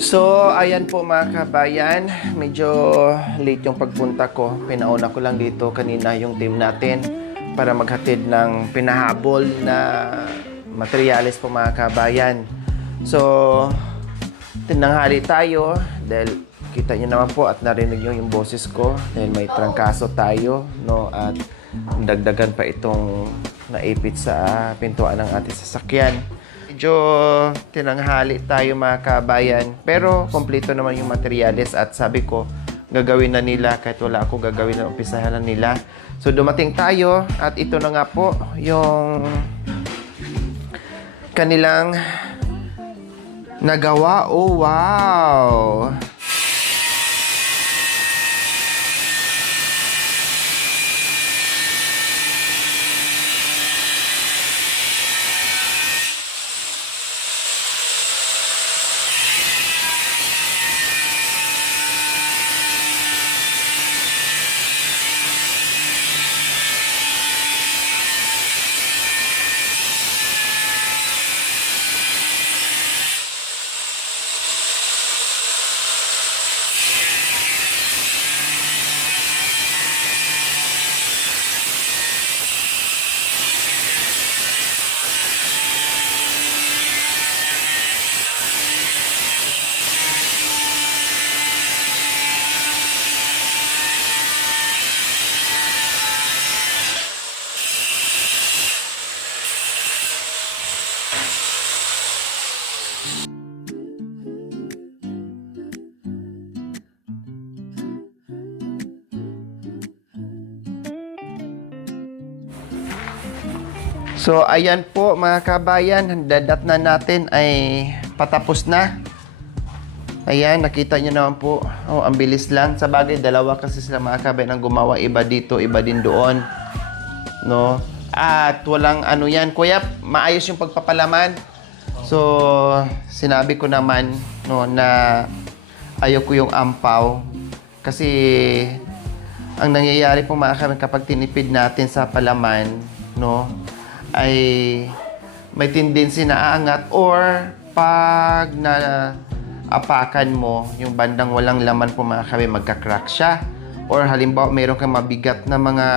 So, ayan po mga kabayan, medyo late yung pagpunta ko. Pinauna ko lang dito kanina yung team natin para maghatid ng pinahabol na materyales po mga kabayan. So, tinanghali tayo dahil kita nyo naman po at narinig nyo yung boses ko dahil may trangkaso tayo, no? At dagdagan pa itong naipit sa pintuan ng ating sasakyan. Medyo tinanghali tayo mga kabayan, pero kompleto naman yung materyales at sabi ko gagawin na nila kahit wala ako gagawin na umpisahan na nila. So dumating tayo at ito na nga po yung kanilang nagawa. Oh wow! So, ayan po mga kabayan, ang dadat na natin ay patapos na. Ayan, nakita nyo naman po. Oh, ang bilis lang. Sa bagay, dalawa kasi sila mga kabayan ang gumawa. Iba dito, iba din doon. No? At walang ano yan. Kuya, maayos yung pagpapalaman. So, sinabi ko naman no, na ayoko yung ampaw. Kasi, ang nangyayari po mga kabayan kapag tinipid natin sa palaman, no, ay may tendency na aangat or pag na apakan mo yung bandang walang laman po mga kabayan, magka-crack siya. Or halimbawa mayroon kang mabigat na mga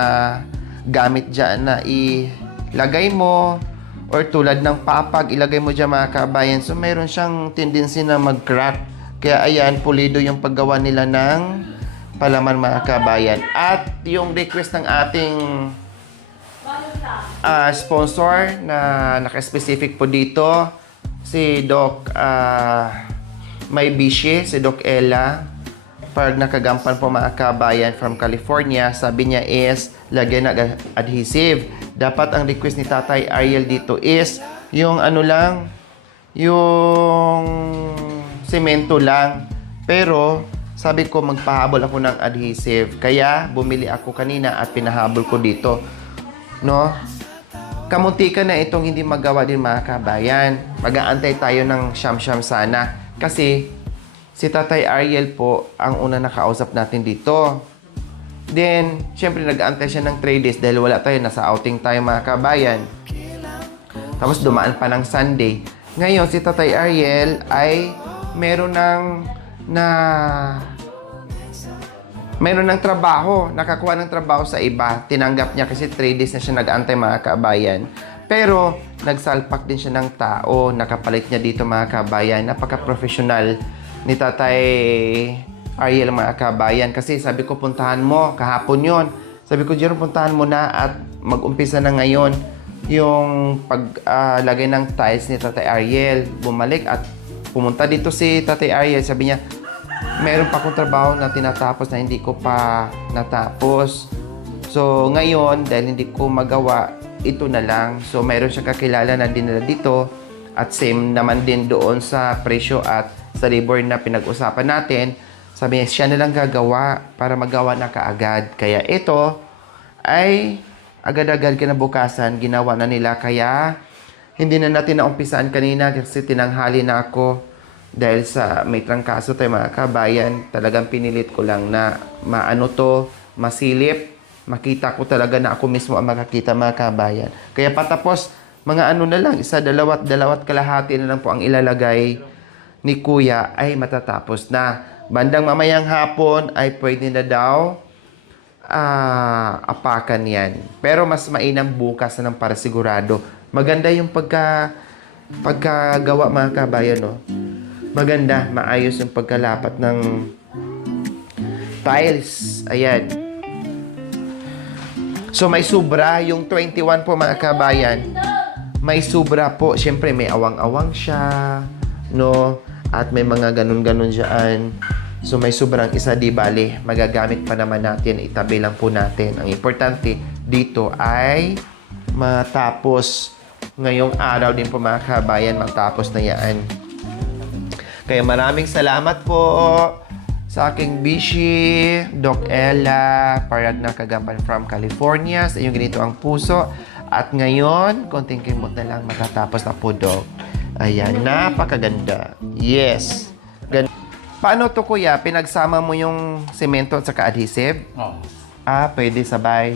gamit dyan na ilagay mo or tulad ng papag ilagay mo dyan mga kabayan, so mayroon siyang tendency na mag-crack. Kaya ayan, pulido yung paggawa nila ng palaman mga kabayan. At yung request ng ating sponsor na naka-specific po dito, si Doc Maybishi, si Doc Ella, pag nakagampan po mga kabayan from California, sabi niya is lagyan ng adhesive. Dapat ang request ni Tatay Ariel dito is yung ano lang, yung semento lang. Pero sabi ko magpahabol ako ng adhesive. Kaya bumili ako kanina at pinahabol ko dito. No? Kamuntikan na itong hindi magawa din mga kabayan. Mag-aantay tayo ng siyam-siyam sana. Kasi si Tatay Ariel po ang una nakausap natin dito. Then, syempre nag-aantay siya ng 3 days dahil wala tayo, nasa outing tayo mga kabayan. Tapos dumaan pa ng Sunday. Ngayon, si Tatay Ariel ay meron ng trabaho, nakakuha ng trabaho sa iba. Tinanggap niya kasi 3 days na siya nag-antay mga kabayan. Pero, nagsalpak din siya ng tao. Nakapalit niya dito mga kabayan. Napaka-professional ni Tatay Ariel mga kabayan. Kasi sabi ko, puntahan mo, kahapon yon. Sabi ko, Jerome, puntahan mo na at mag-umpisa na ngayon yung paglagay ng tiles ni Tatay Ariel. Bumalik at pumunta dito si Tatay Ariel. Sabi niya, meron pa akong trabaho na tinatapos na hindi ko pa natapos. So, ngayon, dahil hindi ko magawa, ito na lang. So, meron siyang kakilala na dinala dito at same naman din doon sa presyo at sa labor na pinag-usapan natin. Sabi niya, siya na lang gagawa para magawa na kaagad. Kaya ito ay agad-agad kinabukasan, ginawa na nila. Kaya hindi na natin naumpisaan kanina kasi tinanghali na ako. Dahil sa may trangkaso tayo mga kabayan, talagang pinilit ko lang na maano to, masilip. Makita ko talaga na ako mismo ang makakita mga kabayan. Kaya patapos, mga ano na lang, isa, dalawat kalahati na lang po ang ilalagay ni Kuya ay matatapos na. Bandang mamayang hapon ay pwede na daw apakan yan. Pero mas mainam bukas na lang para sigurado. Maganda yung pagkagawa mga kabayan, no? Maganda, maayos yung pagkalapat ng tiles. Ayan. So may sobra yung 21 po mga kabayan. May sobra po. Siyempre may awang-awang siya, no? At may mga ganun-ganun dyan. So may sobrang isa, di bali. Magagamit pa naman natin. Itabi lang po natin. Ang importante dito ay matapos ngayong araw din po mga kabayan. Matapos na yan. Kaya maraming salamat po sa aking bishi, Doc Ella Paragna Kagapan from California, sa iyong ganito ang puso. At ngayon, konting kimot na lang matatapos na po, Doc. Ayan, napakaganda. Yes. Paano to, Kuya? Pinagsama mo yung semento at saka adhesive? Oo. Pwede sabay.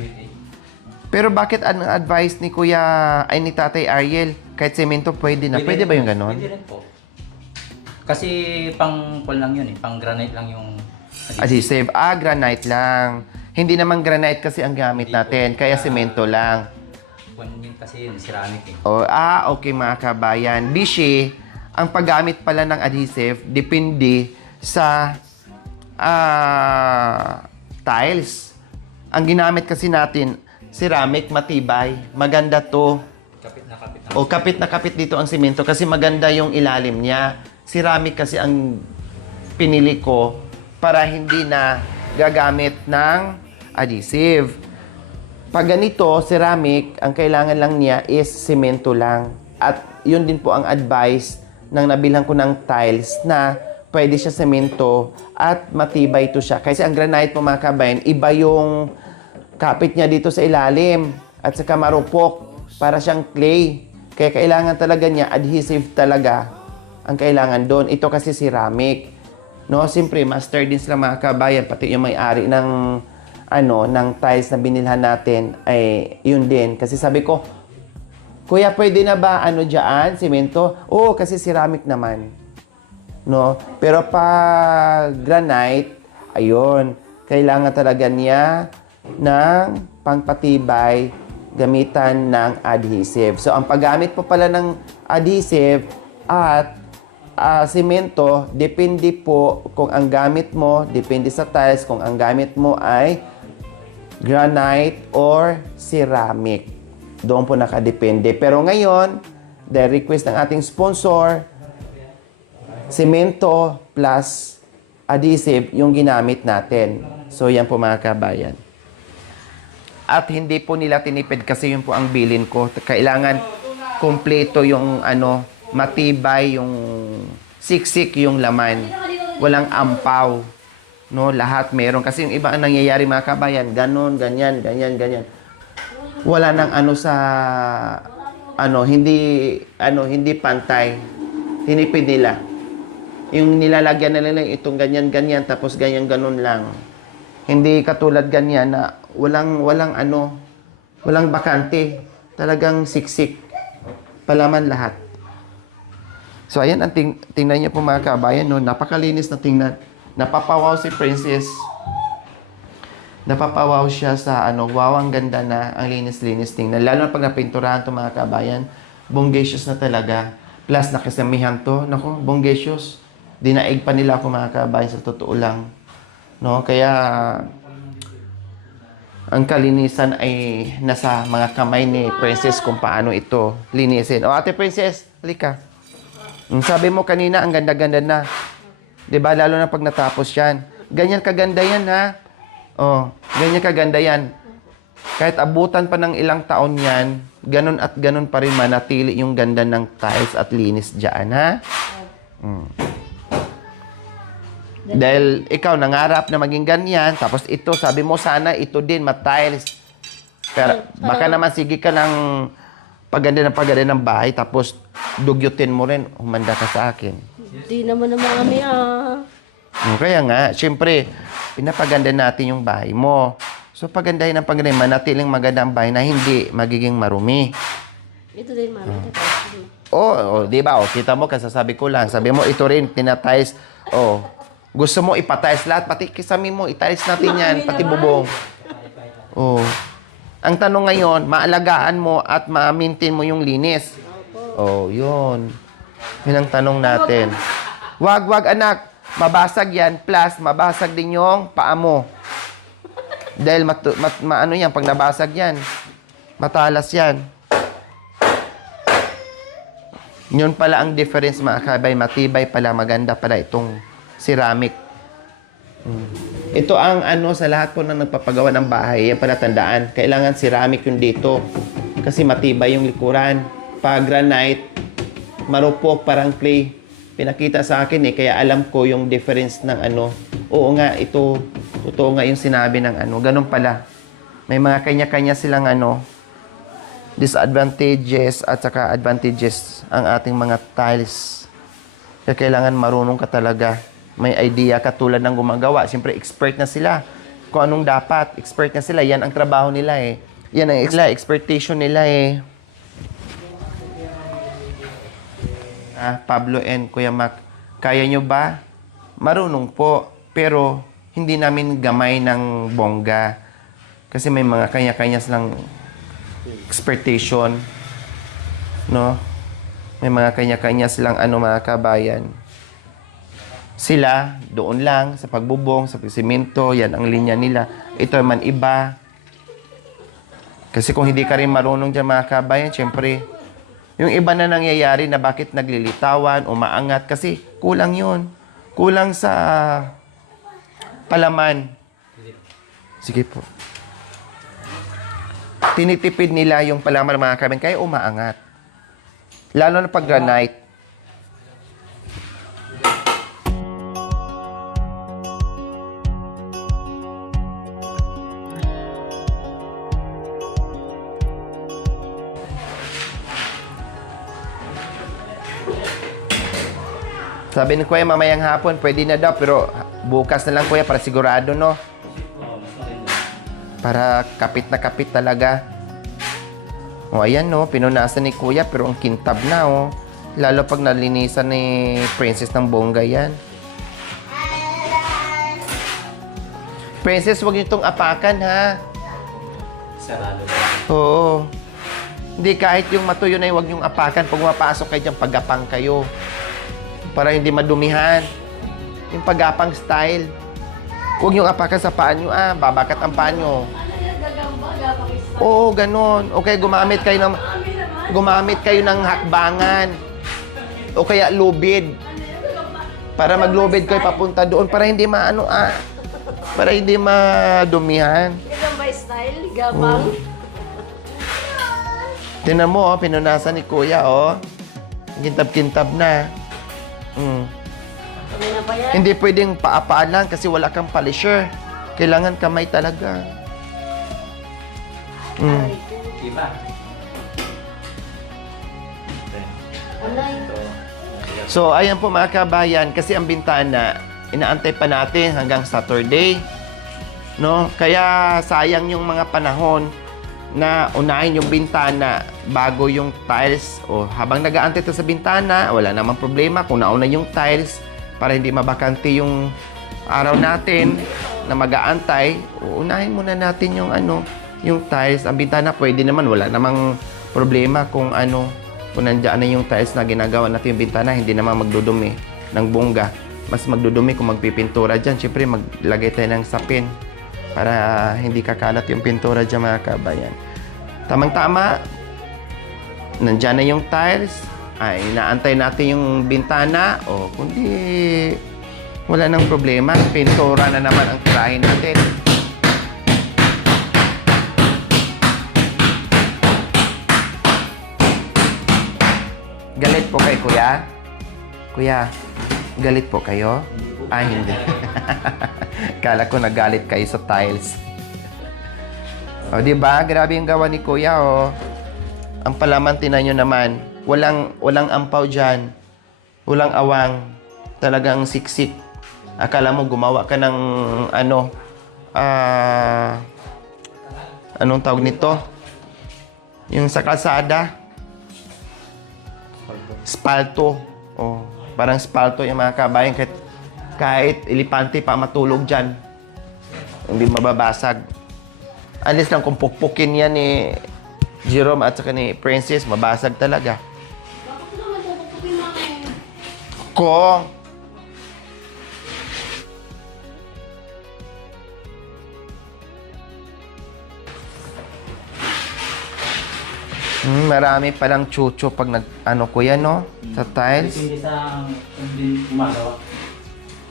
Pero bakit ang advice ni Kuya, ay ni Tatay Ariel, kahit semento pwede na? Pwede ba yung ganon? Pwede rin po. Kasi pang lang yun eh. Pang granite lang yung Adhesive. Granite lang. Hindi naman granite kasi ang gamit natin, kaya semento lang. Yun kasi yun, ceramic eh. Okay mga kabayan. Bishi, ang paggamit pala ng adhesive, depende sa tiles. Ang ginamit kasi natin, ceramic, matibay. Maganda to. Kapit na kapit na. Kapit na kapit dito ang simento kasi maganda yung ilalim niya. Ceramic kasi ang pinili ko para hindi na gagamit ng adhesive. Pag ganito, ceramic, ang kailangan lang niya is simento lang. At yun din po ang advice ng nabilhan ko ng tiles na pwede siya semento at matibay ito siya. Kasi ang granite po mga kabayan, iba yung kapit niya dito sa ilalim at saka marupok para siyang clay. Kaya kailangan talaga niya adhesive talaga ang kailangan doon. Ito kasi ceramic. No, siyempre master din sila mga kabayan, pati yung may-ari ng ng tiles na binilhan natin ay yun din. Kasi sabi ko, Kuya, pwede na ba dyan, semento? Oo, kasi ceramic naman. No? Pero pag granite, ayun, kailangan talaga niya ng pangpatibay gamitan ng adhesive. So, ang paggamit po pala ng adhesive at semento, depende po kung ang gamit mo, depende sa tiles, kung ang gamit mo ay granite or ceramic. Doon po nakadepende. Pero ngayon, the request ng ating sponsor, semento plus adhesive yung ginamit natin. So, yan po mga kabayan. At hindi po nila tinipid kasi yun po ang bilin ko. Kailangan kompleto yung matibay, yung siksik yung laman. Walang ampaw. No, lahat meron. Kasi yung iba ang nangyayari mga kabayan, ganon, ganyan, ganyan, ganyan. Wala nang hindi pantay. Tinipid nila. Yung nilalagyan nila itong ganyan, ganyan, tapos ganyan, ganon lang. Hindi katulad ganyan na walang bakante. Talagang siksik. Palaman lahat. So, ayan, tingnan niyo po mga kabayan, no? Napakalinis na tingnan. Napapawaw si Princess. Napapawaw siya sa wow, ang ganda na, ang linis-linis tingnan. Lalo na pag napinturahan to mga kabayan, bongacious na talaga. Plus, nakasamihan to. Naku, bongacious. Dinaig pa nila ako mga kabayan, sa totoo lang. No? Kaya, ang kalinisan ay nasa mga kamay ni Princess kung paano ito linisin. Ate Princess, halika. Sabi mo kanina, ang ganda-ganda na. 'Di ba? Lalo na pag natapos 'yan. Ganyan kaganda 'yan, ha? Ganyan kaganda 'yan. Kahit abutan pa ng ilang taon 'yan, ganun at ganun pa rin manatili yung ganda ng tiles at linis diyan, ha? Dahil ikaw nangarap na maging ganyan, tapos ito, sabi mo sana ito din ma-tiles. Pero baka naman sige ka ng paganda ng bahay, tapos dugyutin mo rin, humanda ka sa akin. Hindi naman kami Kaya nga, siyempre, pinapaganda natin yung bahay mo. So, pagandahin ang pagandahin, manatiling maganda ang bahay na hindi magiging marumi. Ito din, mami. Oh, di ba? Oh, kita mo, kasasabi ko lang. Sabi mo, ito rin, tinatiles. Oh, gusto mo ipatiles lahat, pati kisami mo, itiles natin yan, pati bubong. Oh. Ang tanong ngayon, maalagaan mo at ma-maintain mo yung linis. Oh, yun. Yun ang tanong natin. Wag anak. Mabasag yan, plus mabasag din yung paa mo. Dahil ano yan, pag nabasag yan, matalas yan. Yun pala ang difference mga kabay. Matibay pala, maganda pala itong ceramic. Ito ang ano sa lahat po na nagpapagawa ng bahay. Yan pala tandaan. Kailangan ceramic yung dito. Kasi matibay yung likuran. Pag granite, marupok, parang clay. Pinakita sa akin kaya alam ko yung difference ng ano. Oo nga, ito, totoo nga yung sinabi ng ano. Ganun pala. May mga kanya-kanya silang ano, disadvantages at saka advantages ang ating mga tiles. Kaya kailangan marunong ka talaga. May idea ka tulad ng gumagawa. Siyempre, expert na sila. Kung anong dapat, expert na sila. Yan ang trabaho nila eh. Yan ang expertation nila eh. Pablo and Kuya Mac, kaya nyo ba? Marunong po, pero hindi namin gamay ng bongga. Kasi may mga kanya-kanya silang expertation. No? May mga kanya-kanya silang ano mga kabayan. Sila, doon lang, sa pagbubong, sa pagsimento, yan ang linya nila. Ito man iba. Kasi kung hindi ka rin marunong dyan mga kabayan, syempre, yung iba na nangyayari na bakit naglilitawan, umaangat, kasi kulang yun. Kulang sa palaman. Sige po. Tinitipid nila yung palaman ng mga kabayan, kaya umaangat. Lalo na pag granite. Sabi ni Kuya, mamayang hapon, pwede na daw, pero bukas na lang Kuya, para sigurado, no? Para kapit na kapit talaga. O, ayan, no? Pinunasan ni Kuya, pero ang kintab na, oh. Lalo pag nalinisan ni Princess ng bongga yan. Princess, huwag niyo itong apakan, ha? Sarado. Oo. Hindi, kahit yung matuyo na huwag niyong apakan. Pag mapasok kayo dyan, paggapang kayo. Para hindi madumihan. Yung paggapang style. Huwag niyong apakan sa paa niyo, babakat ang paa niyo. Oo, ganun. O kaya gumamit kayo ng hakbangan. O kaya lubid. Para maglubid kayo papunta doon. Para hindi maano, para hindi madumihan. Yan ba style? Gabang? Tinan mo, pinunasan ni Kuya, Kintab-kintab na. Kami na ba yan? Hindi pwedeng paapaan lang kasi wala kang polisher. Kailangan kamay talaga. Iba. Alay. So, ayan po mga kabayan, kasi ang bintana, inaantay pa natin hanggang Saturday. No? Kaya sayang yung mga panahon na unahin yung bintana bago yung tiles. O habang nag-aantay ito sa bintana, wala namang problema kung nauna yung tiles para hindi mabakante yung araw natin na mag-aantay. Unahin muna natin yung yung tiles. Ang bintana pwede naman, wala namang problema kung kung nandiyan na yung tiles na ginagawa natin yung bintana, hindi naman magdudumi ng bongga. Mas magdudumi kung magpipintura dyan. Siyempre, maglagay tayo ng sapin para hindi kakalat yung pintura dyan mga kabayan. Tamang-tama, nandyan na yung tiles, inaantay natin yung bintana, kundi wala nang problema, pintura na naman ang tirahin natin. Galit po kayo, Kuya? Kuya, galit po kayo? Hindi. Kala ko nagalit kayo sa tiles. Di ba? Grabe yung gawa ni Kuya, Ang palaman, tinan nyo naman. Walang ampaw dyan. Walang awang. Talagang siksik. Akala mo gumawa ka ng anong tawag nito? Yung sa kalsada. Spalto. Oh, parang spalto yung mga kabayan. Kahit elepante pa matulog dyan. Hindi mababasag. Alis lang kung pukpukin yan ni Jerome at saka ni Princess, mabasag talaga. Bakit naman pupupukin mo eh? Kung marami palang chucho pag ano ko yan, no? Sa tiles. Depende sa kung din gumagawa.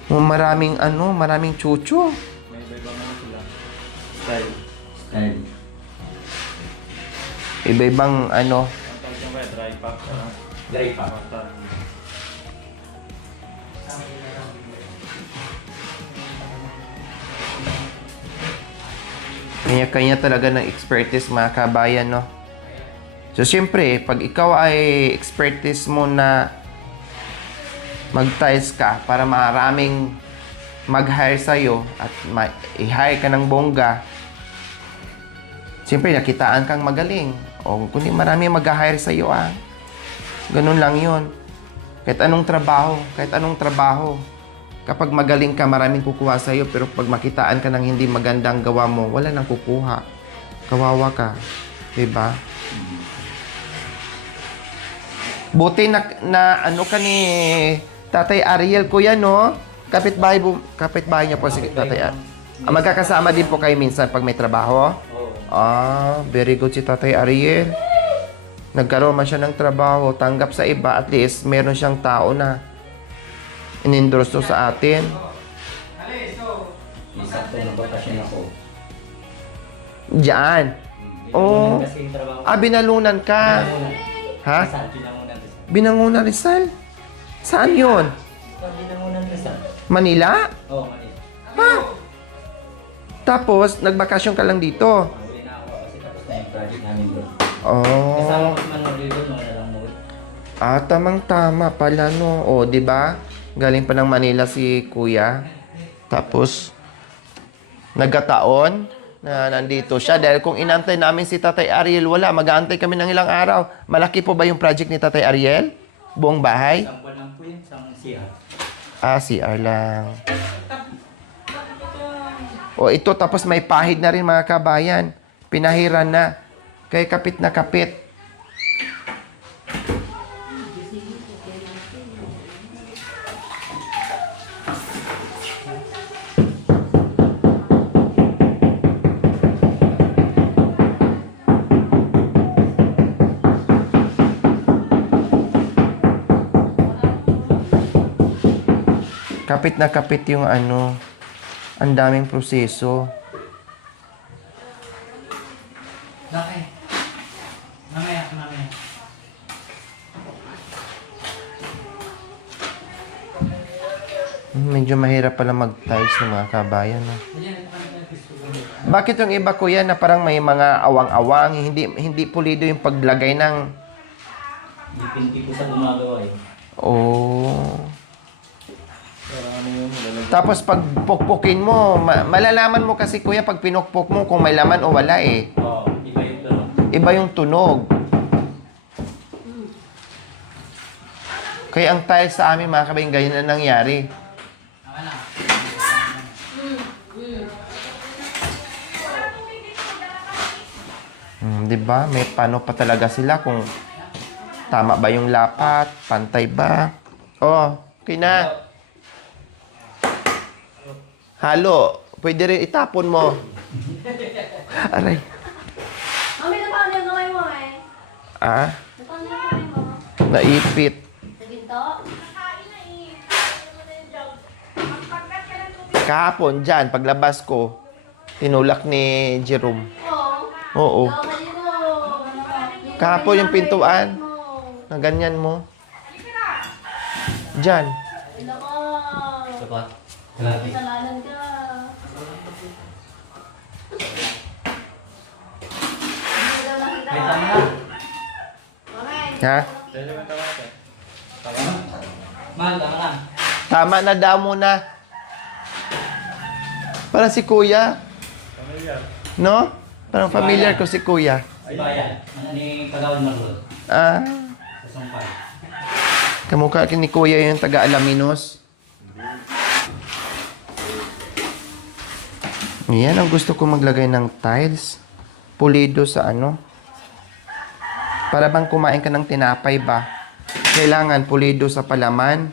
Maraming chucho. May iba-ibang ano sila. Style. Style. Iba-ibang ano. Ang tawag yung kaya dry pack. Dry pack. Kanya-kanya talaga ng expertise mga kabayan, no? So, siyempre, pag ikaw ay expertise mo na mag-tiles ka para maraming mag-hire sa'yo at i-hire ka ng bongga, siyempre, nakitaan kang magaling. O kundi marami mag-hire sa'yo, Ganun lang yun. Kahit anong trabaho. Kapag magaling ka, maraming kukuha sa'yo. Pero pag makitaan ka ng hindi magandang gawa mo, wala nang kukuha. Kawawa ka. Diba? Buti na ano ka ni Tatay Ariel, kuya, no? Kapitbahay niya po si Tatay Ariel. Magkakasama din po kayo minsan pag may trabaho? Oo. Very good si Tatay Ariel. Nagkaroon man siya ng trabaho, tanggap sa iba, at least meron siyang tao na in-endorse to sa atin. Isakto na bakasyon ako. Diyan. Oh. Kasi yung trabaho. Binalunan ka. Ha? Saan? Binangunan Rizal. Binangunan Rizal? Saan yun? Binangunan Rizal. Manila? Oo, Manila. Ha? Tapos, nagbakasyon ka lang dito. Uli na ako kasi tapos na yung project namin doon. Oh. Kasama ko si Manuel doon, wala lang mo. Tamang-tama pala, no? O, di ba? Galing pa ng Manila si Kuya. Tapos, nagkataon na nandito siya. Dahil kung inantay namin si Tatay Ariel, wala. Mag-aantay kami ng ilang araw. Malaki po ba yung project ni Tatay Ariel? Buong bahay? Sampal lang po yun, isang CR. CR lang. O, ito. Tapos may pahid na rin, mga kabayan. Pinahiran na. Kaya kapit na kapit. Kapit na kapit yung ano. Ang daming proseso. Laki. Mamaya. Medyo mahirap pala mag-tiles ng mga kabayan. No? Bakit yung iba, kuya, na parang may mga awang-awang, hindi pulido yung paglagay ng... Dipinti ko sa gumagawa eh. Oh. Parang ano yun, malalagay. Tapos pag pukpukin mo, malalaman mo kasi, kuya, pag pinukpok mo kung may laman o wala eh. Oo, iba yung tunog. Iba yung tunog. Kaya ang tiles sa amin, mga kabayan, ganyan na nangyari. Di ba? May paano pa talaga sila kung tama ba yung lapat, pantay ba? Oh, okay na. Halo, pwede rin itapon mo. Aray. Mami, napaano yung kamay mo eh? Napaano yung kamay mo? Naipit. Sa ginto? Kahapon dyan, paglabas ko, tinulak ni Jerome. Oo. Kahapon yung pintuan. Na ganyan mo. Dyan. Sapat. Grabe. Kasalanan ka. Hindi daw nakita May ko. tama. Mami. Ha? Dahil naman tama ito. Tama na. Mahal, tama lang. Tama na daw muna. Parang si Kuya. Familiar. No? Parang familiar ko si Kuya. Si Bayan. Ano ni Kagawad Marlon? Ah. Sa Sampay. Kamukha ni Kuya yung taga-Alaminos. Yan ang gusto ko maglagay ng tiles. Pulido sa ano. Para bang kumain ka ng tinapay ba? Kailangan pulido sa palaman.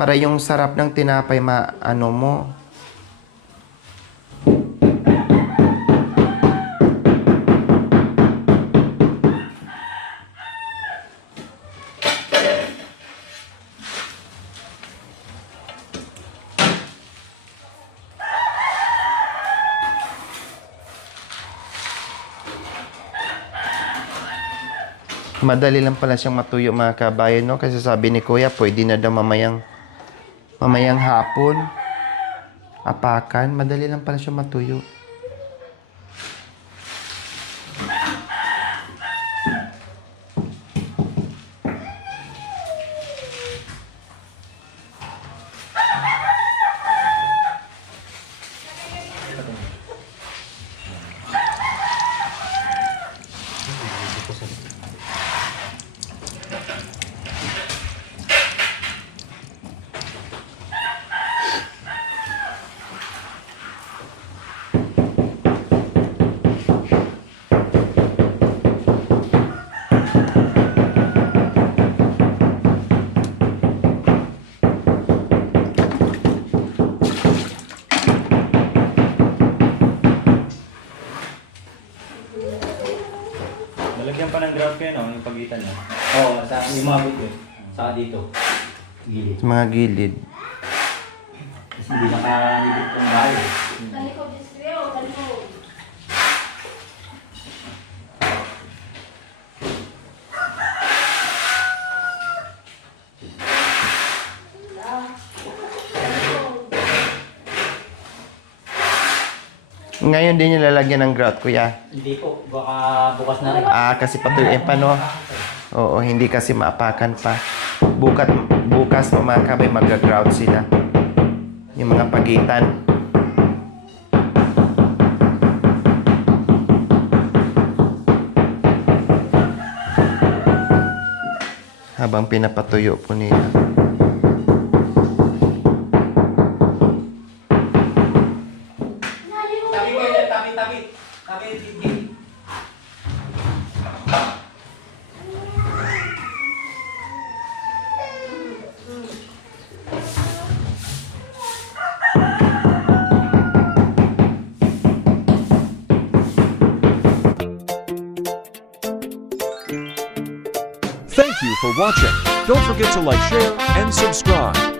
Para yung sarap ng tinapay ano mo. Madali lang pala siyang matuyo mga kabayan, no? Kasi sabi ni Kuya, pwede na daw mamayang hapon. Apakan, madali lang pala siyang matuyo. Nalagyan pa ng grout kayo, no? Yung pagitan niya. Oo, sa umabot yun. Saka dito. Gilid. Sa mga gilid. Kasi hindi nakalibit ang bahay. Talikod, Israel, talikod. Ngayon din yung lalagyan ng grout, Kuya. Hindi po, baka bukas na rin. Kasi patuyuin pa, no? Oo, hindi kasi maapakan pa. Bukas mga kabay mag-grout sila. Yung mga pagitan. Habang pinapatuyo po nila. Tabi kayo, tabi. Tabi, gilid. Thank you for watching. Don't forget to like, share, and subscribe.